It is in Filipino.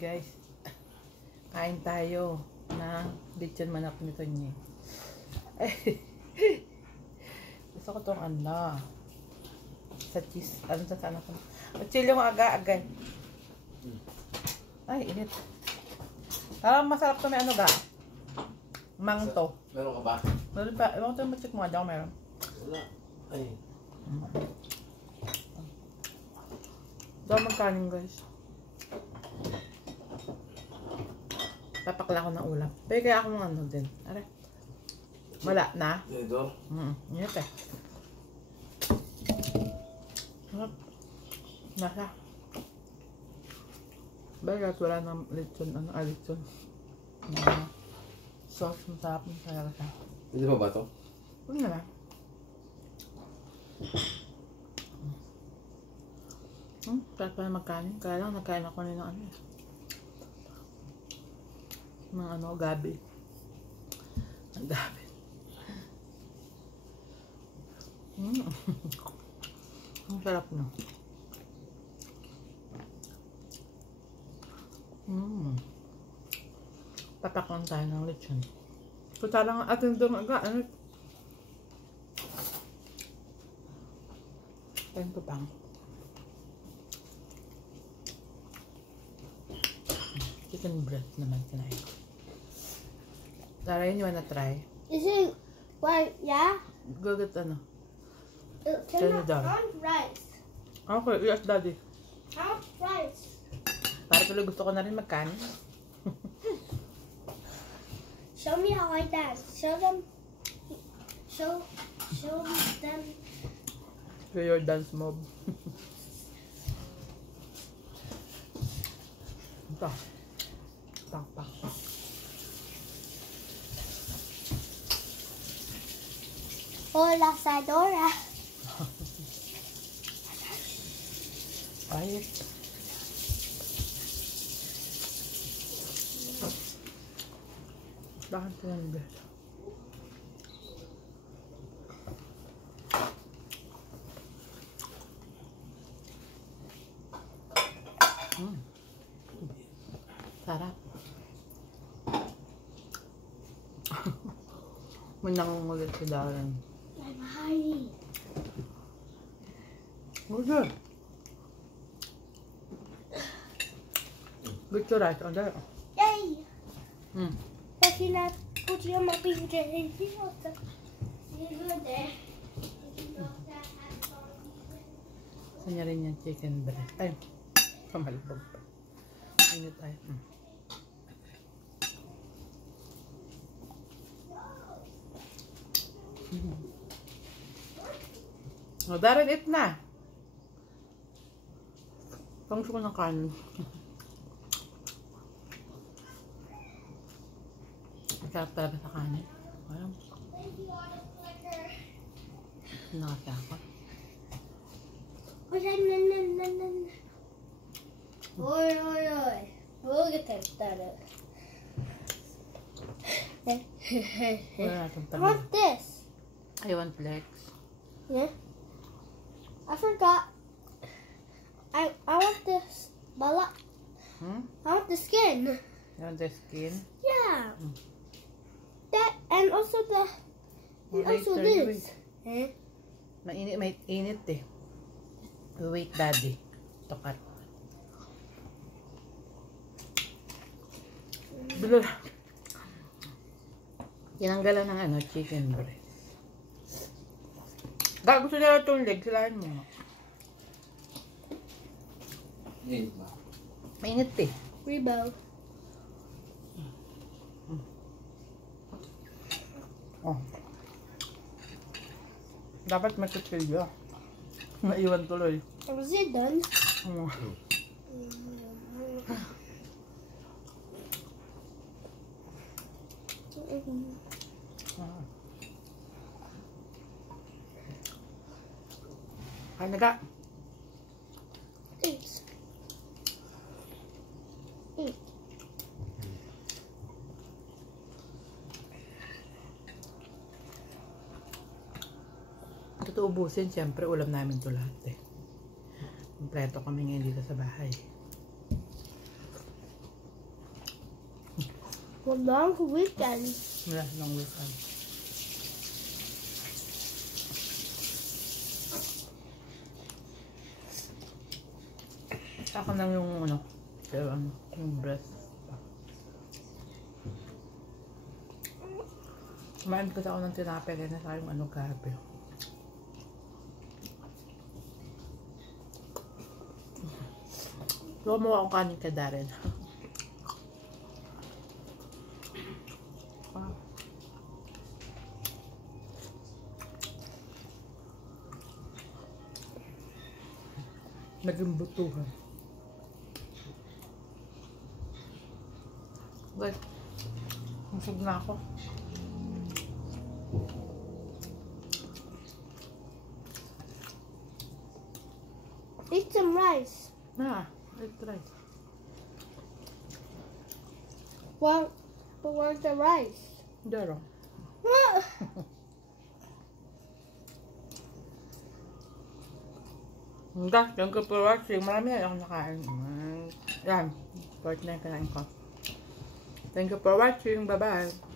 guys, kain tayo ng lechon manok nito niya. Gusto ko tong ano sa cheese, ano sa anak ko. Chili yung aga-agay. Ay, init. Parang masarap to, may ano ga? Mangto. Meron ka ba? Meron pa. Ewan ko ito mag-check mo. Diyan meron. Wala. Ay. Ito magkanin guys. Papakla ko ng ulam. Pero kaya ako mga ano din. Are. Wala na. Dito? Init eh. Nasa. Bagat wala ng lechon. Ano? Lechon. Sauce. Masarap. Masarap siya. Hindi pa ba ito? Huwag na lang. Kahit pa na magkanin. Kaya lang nagkain ako nila ano. Ng ano, gabi. Ang gabi. Ang sarap no. Tatak lang tayo ng lechon. Kutsara nga atin doon aga. Ano? Kain ko pang. Chicken breast naman kinain ko. Tara, yun yung na-try. Is it like, yeah? Gugat ano? Can I want rice? Okay, yes daddy. I want rice. Para tuloy gusto ko na rin magkanin. Show me how I dance. Show them. Show them. For your dance mob. Ito. Pak. Hola, Sadora. Ay. Bakit ko yan dito? Sarap. May nangungulit si Darren. I'm hiding. Good. Good to rice. Oh, there. Yay! Hmm. But you're not putting on my PJ. Kanya rin yung chicken breast. Ay, kamalbog pa. Init ay. Oh, Darren, eat na. Pangso ko ng kanin. Masarap talaga sa kanin. Alam. Nakasya ako. Oi. Look at that. Wala natin I want this. I want legs. Yeah. I forgot. I want this. Bala. I want the skin. You want the skin? Yeah. That and also the. And also this. Mainit eh. Wait, daddy. Tokat. Bila. Tinanggalan ng ano, chicken breast. Gusto nila itong leg, silahin mo. Hindi ba? Mainit eh. Rebo. Oh. Dapat matutulyo. Naiwan tuloy. Was it done? Ay, naga. Thanks. Ito ubusin, siyempre ulam namin to lahat eh. Kompleto kami ngayon dito sa bahay. long weekend. Yeah, long weekend. Ako lang yung yung breast. Kumain kasi ako ng tinapay kaya nasa yung gabi. Gawa mo akong kanin ka, Darren. Wow. Naging butuhan. Wait. Masog na ako. Eat some rice. I'll try. Well, but where's the rice? Daro. Guys, thank you for watching. Marami na akong nakain. Yan. Part na yung kanain ko. Thank you for watching. Bye-bye.